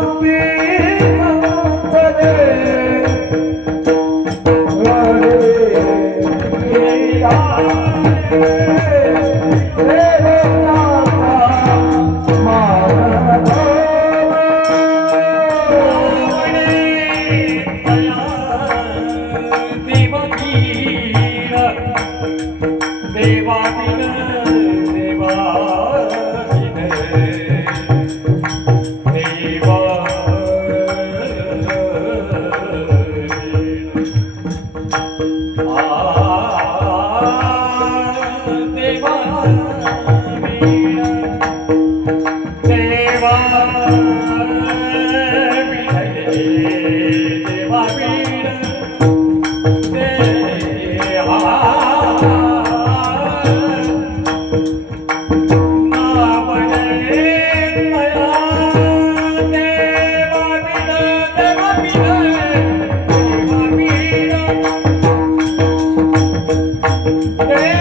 Gopi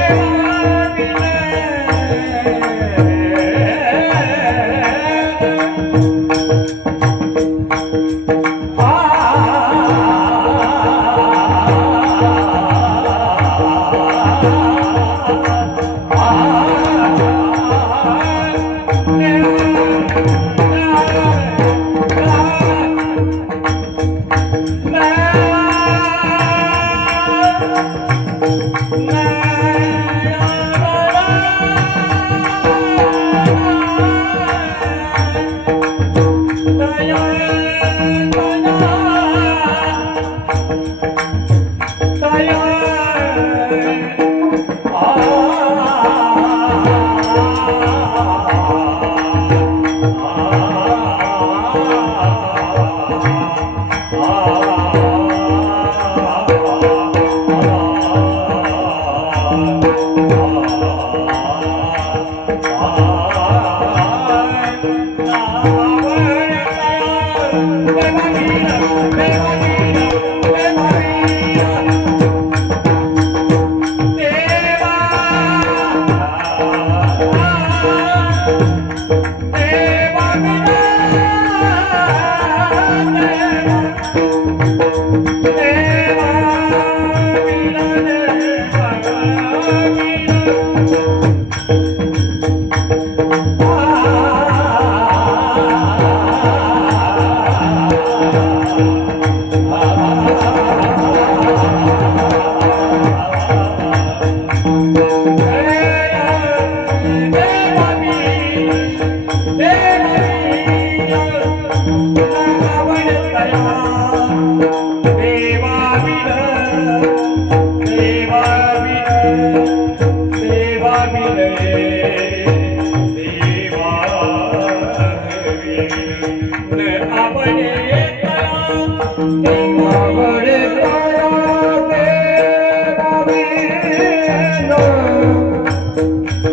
Amen.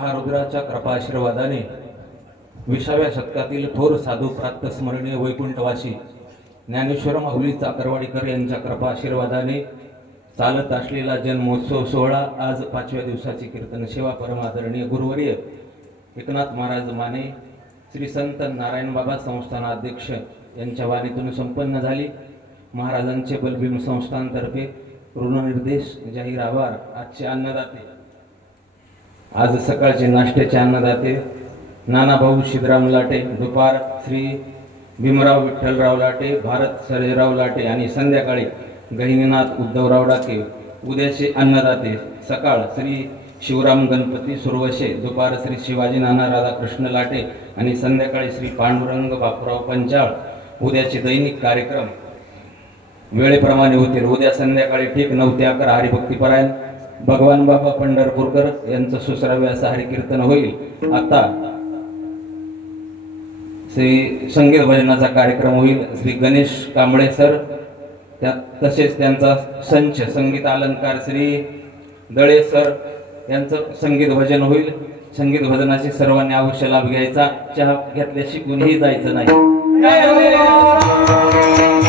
महारुद्राच्या कृपाशीर्वादाने विसाव्या शतकातील थोर साधू प्राप्त स्मरणीय वैकुंठवासी ज्ञानेश्वर माहुली चाकरवाडीकर यांच्या कृपाशीर्वादाने चालत असलेला जन्मोत्सव सोहळा आज पाचव्या दिवसाची कीर्तन सेवा परमादरणीय गुरुवर्य एकनाथ महाराज माने श्री संत नारायण बाबा संस्थानाध्यक्ष यांच्या वाणीतून संपन्न झाली. महाराजांचे बलभीम संस्थानतर्फे ऋणनिर्देश जाहीर आभार. आजचे अन्नदाते आज सकाळचे नाश्त्याचे अन्नदाते नानाभाऊ शिवराम लाटे दुपार श्री भीमराव विठ्ठलराव लाटे भारत सर्जेराव लाटे आणि संध्याकाळी गहिनीनाथ उद्धवराव डाके उद्याचे अन्नदाते सकाळ श्री शिवराम गणपती सुरवशे दुपार श्री शिवाजी नाना राधाकृष्ण लाटे आणि संध्याकाळी श्री पांडुरंग बापूराव पंचाळ उद्याचे दैनिक कार्यक्रम. वेळेप्रमाणे होतील. उद्या संध्याकाळी ठीक नऊ ते अकरा हरिभक्तीपरायण. भगवान बाबा पंढरपूरकर यांचं सुसरावे असं हरिकीर्तन होईल. आता श्री संगीत भजनाचा कार्यक्रम होईल. श्री गणेश कांबळे सर त्या तसेच त्यांचा संच संगीत अलंकार श्री दळे सर यांचं संगीत भजन होईल. संगीत भजनाचे सर्वांनी अवश्य लाभ घ्यायचा. चहा घेतल्याशी कुणीही जायचं नाही.